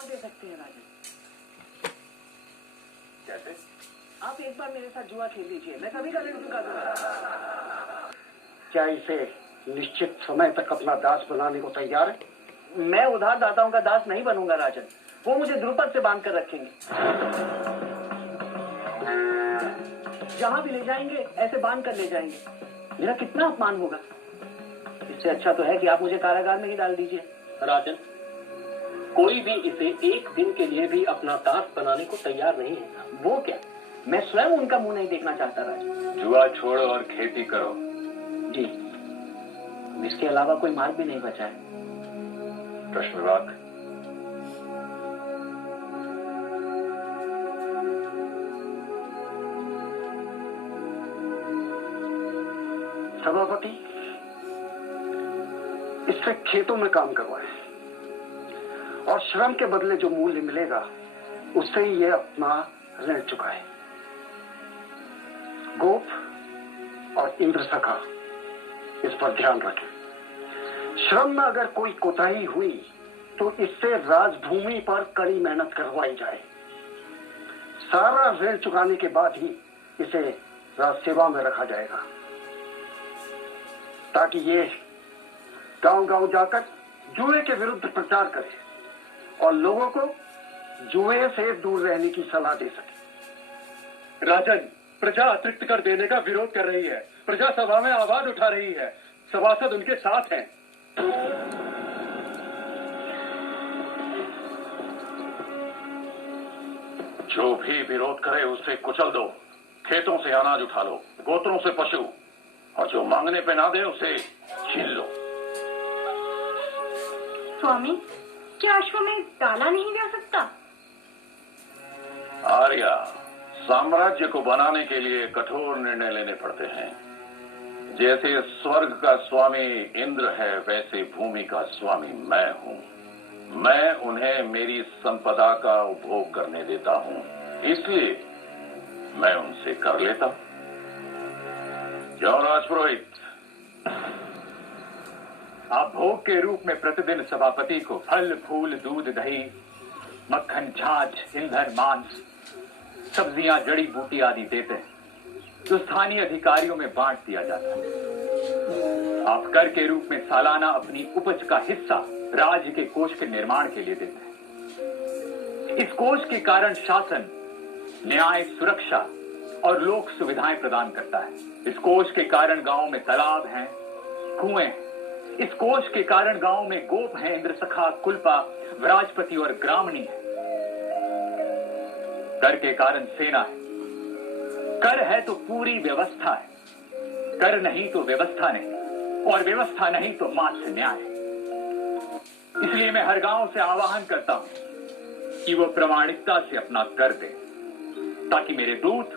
दे सकते हैं राजन। कैसे? आप एक बार मेरे साथ जुआ खेल लीजिए, मैं कभी का ऋण चुका दूंगा। क्या इसे निश्चित समय तक अपना दास बनाने को तैयार है? मैं उधार दाताओं का दास नहीं बनूंगा राजन, वो मुझे ध्रुपद से बांध कर रखेंगे। जहां भी ले जाएंगे ऐसे बांध कर ले जाएंगे, मेरा कितना अपमान होगा। इससे अच्छा तो है कि आप मुझे कारागार में ही डाल दीजिए। राजन, कोई भी इसे एक दिन के लिए भी अपना दास बनाने को तैयार नहीं है। वो क्या, मैं स्वयं उनका मुंह नहीं देखना चाहता राजन। जुआ छोड़ो और खेती करो। जी, इसके अलावा कोई मार्ग भी नहीं बचा है। प्रश्नवाक। सभापति, इससे खेतों में काम करवाए और श्रम के बदले जो मूल्य मिलेगा उससे ही ये अपना ऋण चुकाए। गोप और इंद्र सखा इस पर ध्यान रखें। श्रम में अगर कोई कोताही हुई तो इससे राजभूमि पर कड़ी मेहनत करवाई जाए। सारा ऋण चुकाने के बाद ही इसे राज सेवा में रखा जाएगा, ताकि ये गांव-गांव जाकर जुए के विरुद्ध प्रचार करे और लोगों को जुए से दूर रहने की सलाह दे सके। राजन, प्रजा अतिरिक्त कर देने का विरोध कर रही है। प्रजा सभा में आवाज उठा रही है। सभासद उनके साथ हैं। जो भी विरोध करे उसे कुचल दो। खेतों से अनाज उठा लो, गोत्रों से पशु, और जो मांगने पे ना दे उसे छीन लो। स्वामी, क्या अश्वमेध डाला नहीं जा सकता? आर्या, साम्राज्य को बनाने के लिए कठोर निर्णय लेने पड़ते हैं। जैसे स्वर्ग का स्वामी इंद्र है, वैसे भूमि का स्वामी मैं हूँ। मैं उन्हें मेरी संपदा का उपभोग करने देता हूँ, इसलिए मैं उनसे कर लेता हूँ। क्यों राजपुरोहित? आप भोग के रूप में प्रतिदिन सभापति को फल फूल दूध दही मक्खन छाछ ईंधन मांस सब्जियां जड़ी बूटी आदि देते हैं, जो स्थानीय अधिकारियों में बांट दिया जाता है। आप कर के रूप में सालाना अपनी उपज का हिस्सा राज्य के कोष के निर्माण के लिए देते हैं। इस कोष के कारण शासन न्याय सुरक्षा और लोक सुविधाएं प्रदान करता है। इस कोष के कारण गांव में तालाब हैं, कुएं हैं। इस कोष के कारण गांव में गोप हैं, इंद्रसखा, कुलपा, विराजपति और ग्रामणी है। कर के कारण सेना है। कर है तो पूरी व्यवस्था है, कर नहीं तो व्यवस्था नहीं, और व्यवस्था नहीं तो मात्र न्याय है। इसलिए मैं हर गांव से आह्वान करता हूं कि वो प्रामाणिकता से अपना कर दे, ताकि मेरे दूत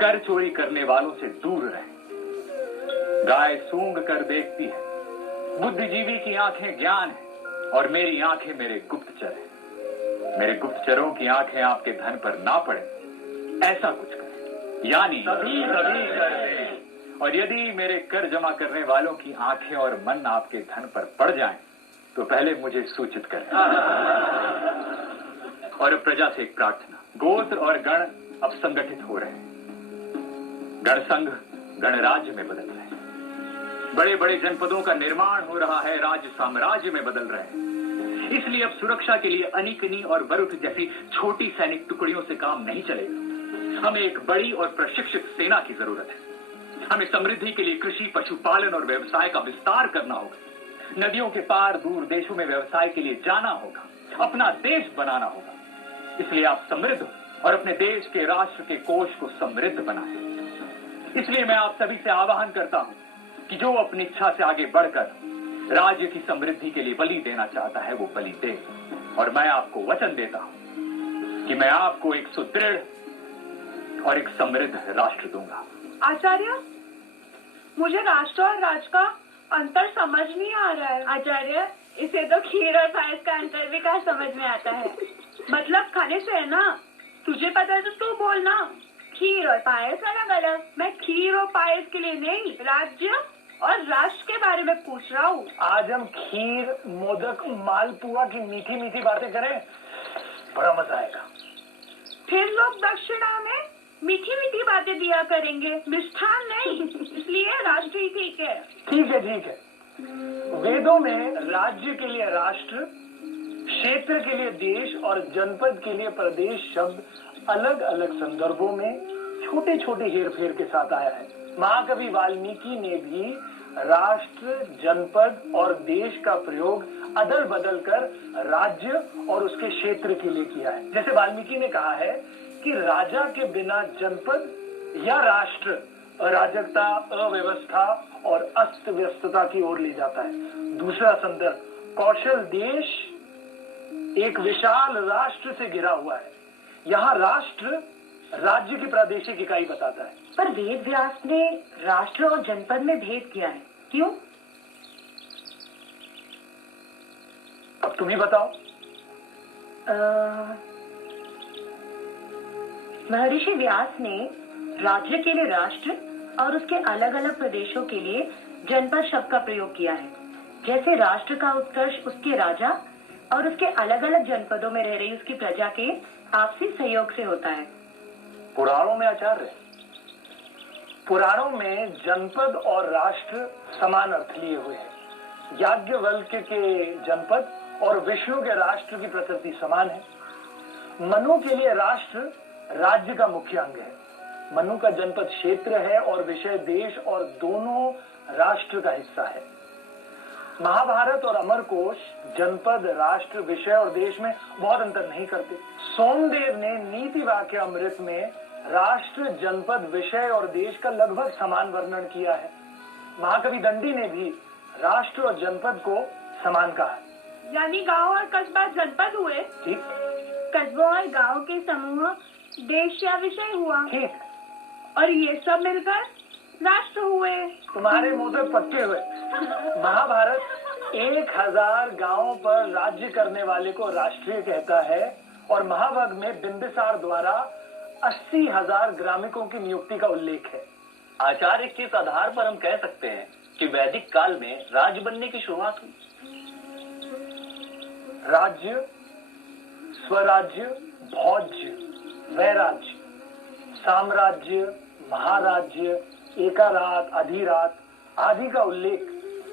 कर चोरी करने वालों से दूर रहे। गाय सूंघ कर देखती है, बुद्धिजीवी की आंखें ज्ञान है, और मेरी आंखें मेरे गुप्तचर है। मेरे गुप्तचरों की आंखें आपके धन पर ना पड़े, ऐसा कुछ करें, यानी सभी करें। और यदि मेरे कर जमा करने वालों की आंखें और मन आपके धन पर पड़ जाएं, तो पहले मुझे सूचित करें। और प्रजा से एक प्रार्थना, गोत्र और गण अब संगठित हो रहे हैं। गण संघ गणराज्य में बदल रहे हैं। बड़े बड़े जनपदों का निर्माण हो रहा है, राज्य साम्राज्य में बदल रहे हैं। इसलिए अब सुरक्षा के लिए अनिकनी और वरुथ जैसी छोटी सैनिक टुकड़ियों से काम नहीं चलेगा। हमें एक बड़ी और प्रशिक्षित सेना की जरूरत है। हमें समृद्धि के लिए कृषि, पशुपालन और व्यवसाय का विस्तार करना होगा। नदियों के पार दूर देशों में व्यवसाय के लिए जाना होगा, अपना देश बनाना होगा। इसलिए आप समृद्ध और अपने देश के राष्ट्र के कोष को समृद्ध बनाएं। इसलिए मैं आप सभी से आह्वान करता हूं कि जो अपनी इच्छा से आगे बढ़कर राज्य की समृद्धि के लिए बलि देना चाहता है, वो बलि दे। और मैं आपको वचन देता हूं कि मैं आपको एक सुदृढ़ और एक समृद्ध राष्ट्र दूंगा। आचार्य, मुझे राष्ट्र और राज का अंतर समझ नहीं आ रहा है। आचार्य, इसे तो खीर और पायस का अंतर भी कहाँ समझ में आता है। मतलब खाने से है ना, तुझे पता है तो तू बोलना। खीर और पायस अलग अलग। मैं खीर और पायस के लिए नहीं, राज्य और राष्ट्र के बारे में पूछ रहा हूँ। आज हम खीर, मोदक, मालपुआ की मीठी मीठी बातें करें। बड़ा मजा आएगा। फिर लोग दक्षिणा में मीठी मीठी बातें दिया करेंगे, मिष्ठान नहीं। इसलिए राष्ट्र ही ठीक है। ठीक है, ठीक है। वेदों में राज्य के लिए राष्ट्र, क्षेत्र के लिए देश और जनपद के लिए प्रदेश शब्द अलग अलग संदर्भों में छोटे छोटे हेरफेर के साथ आया है। महाकवि वाल्मीकि ने भी राष्ट्र, जनपद और देश का प्रयोग अदल बदल कर राज्य और उसके क्षेत्र के लिए किया है। जैसे वाल्मीकि ने कहा है कि राजा के बिना जनपद या राष्ट्र अराजकता, अव्यवस्था और अस्त व्यस्तता की ओर ले जाता है। दूसरा संदर्भ, कौशल देश एक विशाल राष्ट्र से घिरा हुआ है। यहाँ राष्ट्र राज्य की प्रादेशिक इकाई बताता है। पर वेद व्यास ने राष्ट्र और जनपद में भेद किया है, क्यों? अब तुम ही बताओ। महर्षि व्यास ने राज्य के लिए राष्ट्र और उसके अलग अलग प्रदेशों के लिए जनपद शब्द का प्रयोग किया है। जैसे राष्ट्र का उत्कर्ष उसके राजा और उसके अलग अलग जनपदों में रह रही उसकी प्रजा के आपसी सहयोग से होता है। पुराणों में आचार्य, पुराणों में जनपद और राष्ट्र समान अर्थ लिए हुए हैं। याज्ञवल्क्य के जनपद और विष्णु के राष्ट्र की प्रकृति समान है। मनु के लिए राष्ट्र राज्य का मुख्य अंग है। मनु का जनपद क्षेत्र है और विषय देश और दोनों राष्ट्र का हिस्सा है। महाभारत और अमरकोश जनपद, राष्ट्र, विषय और देश में बहुत अंतर नहीं करते। सोमदेव ने नीति वाक्य अमृत में राष्ट्र, जनपद, विषय और देश का लगभग समान वर्णन किया है। महाकवि दंडी ने भी राष्ट्र और जनपद को समान कहा है। यानी गांव और कस्बा जनपद हुए, ठीक, कस्बों और गांव के समूह देश या विषय हुआ, ठीक, और ये सब मिलकर राष्ट्र हुए। तुम्हारे मुंह से पक्के हुए। महाभारत 1000 गांवों पर राज्य करने वाले को राष्ट्रीय कहता है और महाभारत में बिंबिसार द्वारा 80,000 ग्रामिकों की नियुक्ति का उल्लेख है। आचार्य, किस आधार पर हम कह सकते हैं कि वैदिक काल में राज्य बनने की शुरुआत हुई? राज्य, स्वराज्य, भोज्य, वैराज्य, साम्राज्य, महाराज्य, एकारात, अधिरात आदि का उल्लेख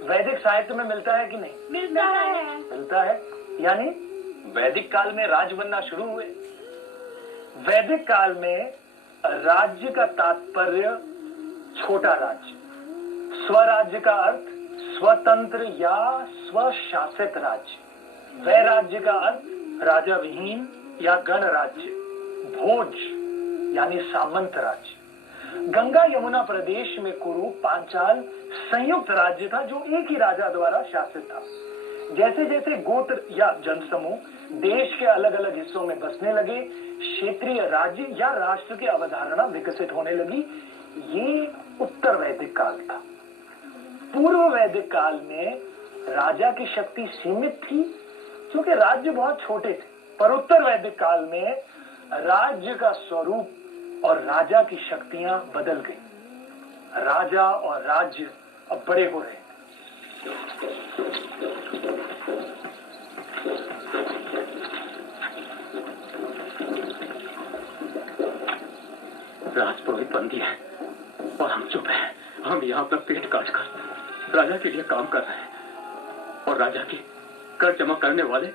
वैदिक साहित्य में मिलता है कि नहीं? मिलता है। मिलता है। यानी वैदिक काल में राज्य बनना शुरू हुए। वैदिक काल में राज्य का तात्पर्य छोटा राज्य, स्वराज्य का अर्थ स्वतंत्र या स्वशासित राज्य, वैराज्य का अर्थ राजा विहीन या गण राज्य, भोज यानी सामंत राज्य। गंगा यमुना प्रदेश में कुरु, पांचाल संयुक्त राज्य था जो एक ही राजा द्वारा शासित था। जैसे जैसे गोत्र या जनसमूह देश के अलग अलग हिस्सों में बसने लगे, क्षेत्रीय राज्य या राष्ट्र की अवधारणा विकसित होने लगी। ये उत्तर वैदिक काल था। पूर्व वैदिक काल में राजा की शक्ति सीमित थी क्योंकि राज्य बहुत छोटे थे, पर उत्तर वैदिक काल में राज्य का स्वरूप और राजा की शक्तियां बदल गई। राजा और राज्य अब बड़े हो रहे हैं। राजपुरोहित बंदी है और हम चुप हैं। हम यहाँ अपना पेट काट कर राजा के लिए काम कर रहे हैं और राजा के कर जमा करने वाले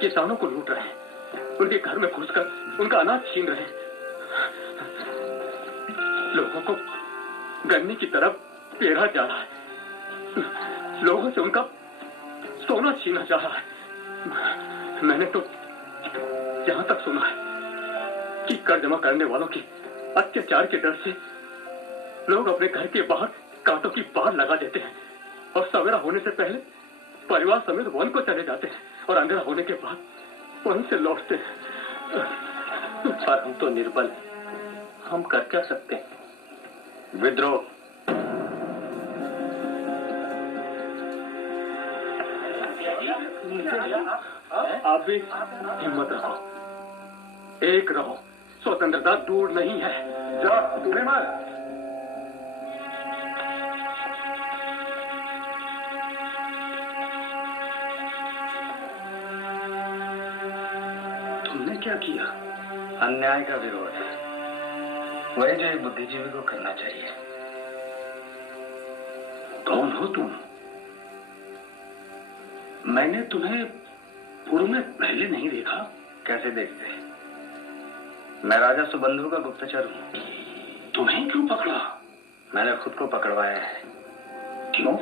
किसानों को लूट रहे हैं, उनके घर में घुसकर उनका अनाज छीन रहे हैं, लोगों को गन्ने की तरफ पेरा जा रहा है, लोगों से उनका सोना छीना जा रहा है। मैंने तो यहां तक सुना है कि कर जमा करने वालों के अत्याचार के डर से लोग अपने घर के बाहर कांटों की बाढ़ लगा देते हैं और सवेरा होने से पहले परिवार समेत वन को चले जाते हैं और अंधेरा होने के बाद वन से लौटते हैं। पर हम तो निर्बल हैं, हम कर क्या सकते हैं? विद्रोह। आप भी हिम्मत रखो, एक रहो, स्वतंत्रता दूर नहीं है। जा, तुम्हें मार। तुम तुमने क्या किया? अन्याय का विरोध, वही जो एक बुद्धिजीवी को करना चाहिए। कौन हो तुम? मैंने तुम्हें पूर्व में पहले नहीं देखा। कैसे देखते हैं? मैं राजा सुबंधु का गुप्तचर हूँ। तुम्हें क्यों पकड़ा? मैंने खुद को पकड़वाया है। क्यों?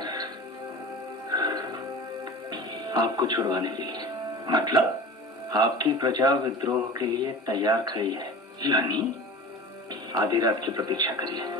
आपको छुड़वाने के लिए। मतलब? आपकी प्रजा विद्रोह के लिए तैयार खड़ी है। यानी? आधी रात की प्रतीक्षा करिए।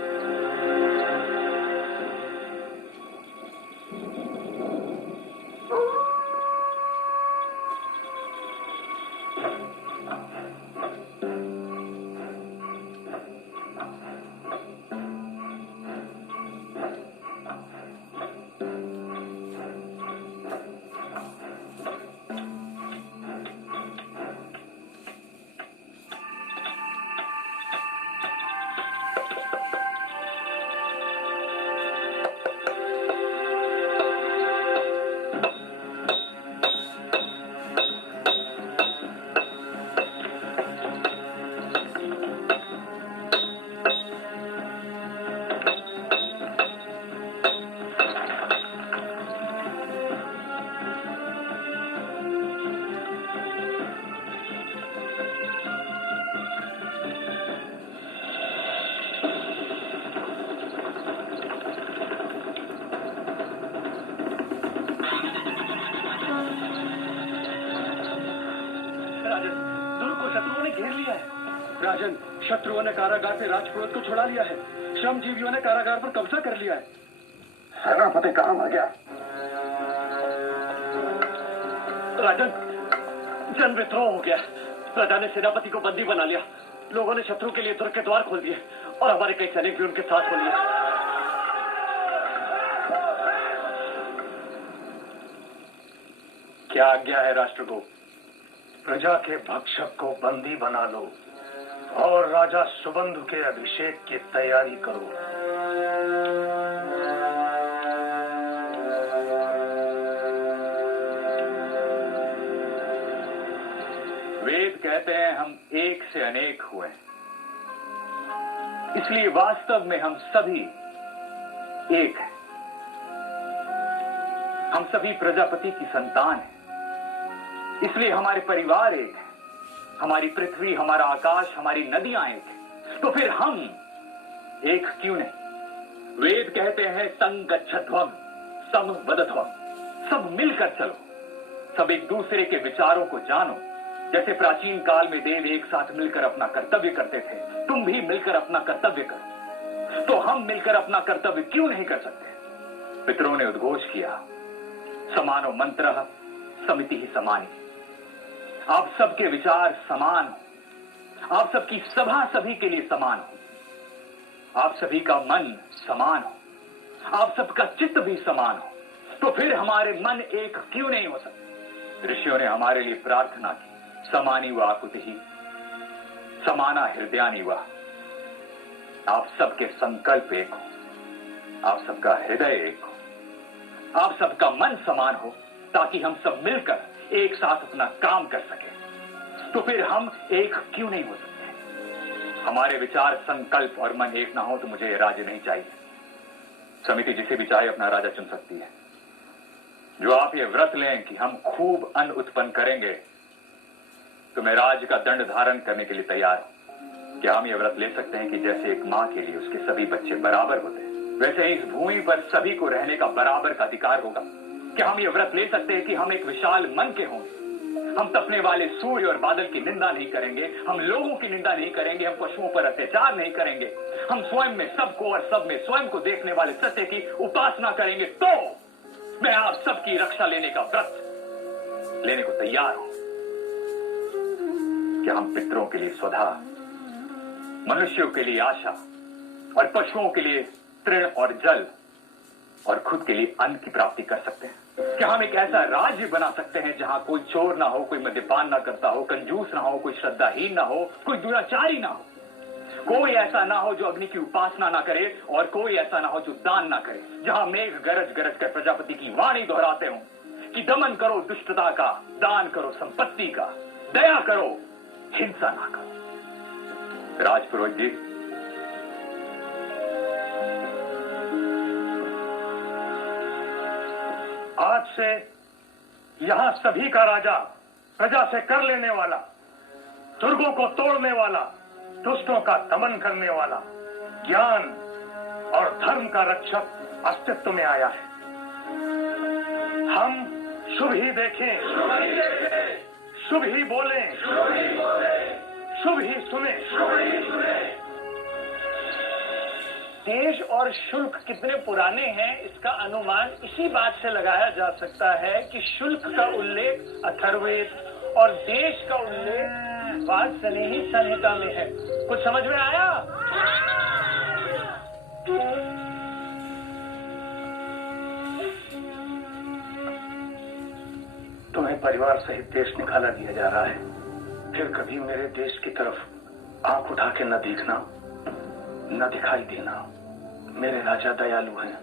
शत्रुओं ने घेर लिया है। राजन, शत्रुओं ने कारागार से राजपुरोहित को छुड़ा लिया है। श्रमजीवियों ने कारागार पर कब्जा कर लिया है। सेनापति कहाँ मर गया? राजन, जन विद्रोह हो गया। राजा ने सेनापति को बंदी बना लिया। लोगों ने शत्रु के लिए दुर्ग के द्वार खोल दिए और हमारे कई सैनिक भी उनके साथ हो लिए। क्या आज्ञा है राष्ट्र को? प्रजा के भक्षक को बंदी बना लो और राजा सुबंधु के अभिषेक की तैयारी करो। वेद कहते हैं हम एक से अनेक हुए, इसलिए वास्तव में हम सभी एक हैं। हम सभी प्रजापति की संतान हैं, इसलिए हमारे परिवार एक है। हमारी पृथ्वी, हमारा आकाश, हमारी नदियां एक हैं। तो फिर हम एक क्यों नहीं? वेद कहते हैं संगच्छध्वम समवदध्वम, सब मिलकर चलो, सब एक दूसरे के विचारों को जानो। जैसे प्राचीन काल में देव एक साथ मिलकर अपना कर्तव्य करते थे, तुम भी मिलकर अपना कर्तव्य करो। तो हम मिलकर अपना कर्तव्य क्यों नहीं कर सकते? पितरों ने उद्घोष किया, समानो मंत्रः समिति ही समानी। आप सबके विचार समान हो, आप सबकी सभा सभी के लिए समान हो, आप सभी का मन समान हो, आप सबका चित्त भी समान हो। तो फिर हमारे मन एक क्यों नहीं हो सकते? ऋषियों ने हमारे लिए प्रार्थना की, समानी व आकुतिः समाना हृदयानि वा। आप सबके संकल्प एक हो, आप सबका हृदय एक हो, आप सबका मन समान हो, ताकि हम सब मिलकर एक साथ अपना काम कर सके। तो फिर हम एक क्यों नहीं हो सकते? हमारे विचार, संकल्प और मन एक ना हो तो मुझे राज्य नहीं चाहिए। समिति जिसे भी चाहे अपना राजा चुन सकती है। जो आप ये व्रत लें कि हम खूब अन्न उत्पन्न करेंगे तो मैं राज्य का दंड धारण करने के लिए तैयार हूं। क्या हम ये व्रत ले सकते हैं कि जैसे एक मां के लिए उसके सभी बच्चे बराबर होते हैं, वैसे ही इस भूमि पर सभी को रहने का बराबर का अधिकार होगा? क्या हम ये व्रत ले सकते हैं कि हम एक विशाल मन के होंगे? हम तपने वाले सूर्य और बादल की निंदा नहीं करेंगे, हम लोगों की निंदा नहीं करेंगे, हम पशुओं पर अत्याचार नहीं करेंगे, हम स्वयं में सबको और सब में स्वयं को देखने वाले सत्य की उपासना करेंगे। तो मैं आप सबकी रक्षा लेने का व्रत लेने को तैयार हूं। क्या हम पितरों के लिए स्वधा, मनुष्यों के लिए आशा और पशुओं के लिए तृण और जल और खुद के लिए अन्न की प्राप्ति कर सकते हैं? क्या हम एक ऐसा राज्य बना सकते हैं जहां कोई चोर ना हो, कोई मद्यपान ना करता हो, कंजूस ना हो, कोई श्रद्धाहीन ना हो, कोई दुराचारी ना हो, कोई ऐसा ना हो जो अग्नि की उपासना ना करे और कोई ऐसा ना हो जो दान ना करे, जहां मेघ गरज गरज कर प्रजापति की वाणी दोहराते हो कि दमन करो दुष्टता का, दान करो संपत्ति का, दया करो हिंसा ना करो। राजपुरोहित जी, आज से यहां सभी का राजा, प्रजा से कर लेने वाला, दुर्गों को तोड़ने वाला, दुष्टों का दमन करने वाला, ज्ञान और धर्म का रक्षक अस्तित्व में आया है। हम शुभ ही देखें, शुभ ही बोलें, शुभ ही सुने। देश और शुल्क कितने पुराने हैं इसका अनुमान इसी बात से लगाया जा सकता है कि शुल्क का उल्लेख अथर्ववेद और देश का उल्लेख वात्सनेही संहिता में है। कुछ समझ में आया? तुम्हें परिवार सहित देश निकाला दिया जा रहा है। फिर कभी मेरे देश की तरफ आंख उठा के न देखना, न दिखाई देना। मेरे राजा दयालु हैं,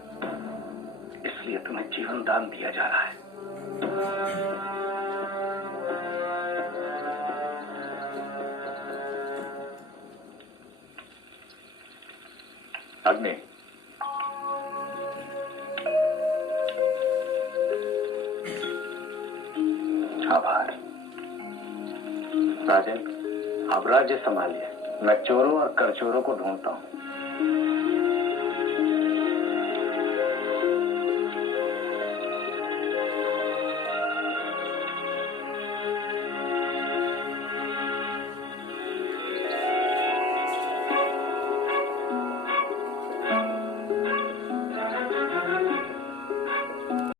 इसलिए तुम्हें जीवन दान दिया जा रहा है। अग्नि, आभार। राजन, अब राज्य संभालिए। मैं चोरों और करचोरों को ढूंढता हूँ।